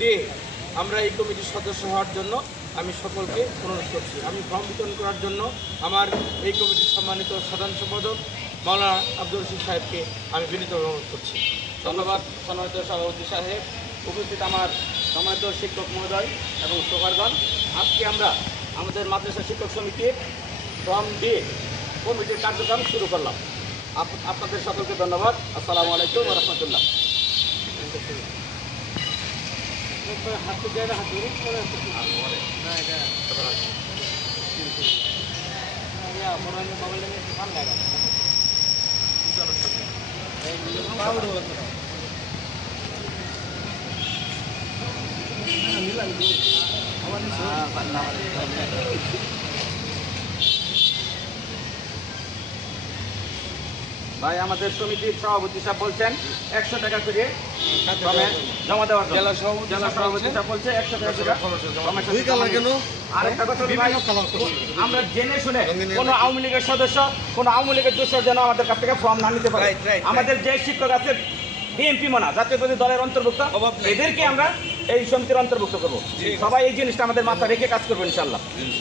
দিয়ে আমরা এই কমিটির সদস্য হওয়ার জন্য আমি সকলকে অনুরোধ করছি। আমি ফর্ম বিতরণ করার জন্য আমার এই কমিটির সম্মানিত সাধারণ সম্পাদক মাওলানা আব্দুর রশিদ সাহেবকে আমি বিনীত অনুরোধ করছি। ধন্যবাদ সম্মানিত সভাপতি সাহেব, উপস্থিত আমার সম্মানিত শিক্ষক মহোদয় এবং সোফারগণ। আজকে আমরা আমাদের মাদ্রাসা শিক্ষক সমিতির ফর্ম দিয়ে কমিটির কার্যক্রম শুরু করলাম। আপনাদের সকলকে ধন্যবাদ। আসসালামু আলাইকুম ওয়া রাহমাতুল্লাহ। ভাই, আমাদের সমিতির সভাপতি সাহেব বলছেন 100 টাকা করে জমা দেওয়ার জন্য। জেলা সভাপতি সাহেব বলছে 100 টাকা করে। আরেকটা কথা ভাই, আমরা জেনে শুনে কোনো আওয়ামী লীগের সদস্য, কোনো আওয়ামী লীগের দোষর যেন আমাদের কাছ থেকে ফর্ম না নিতে পারে। আমাদের যে শিক্ষক আছে বিএনপি মানা জাতীয় দলের অন্তর্ভুক্ত, এদেরকে আমরা এই সমিতির অন্তর্ভুক্ত করবো। সবাই এই জিনিসটা আমাদের মাথা রেখে কাজ করবো ইনশাল্লাহ।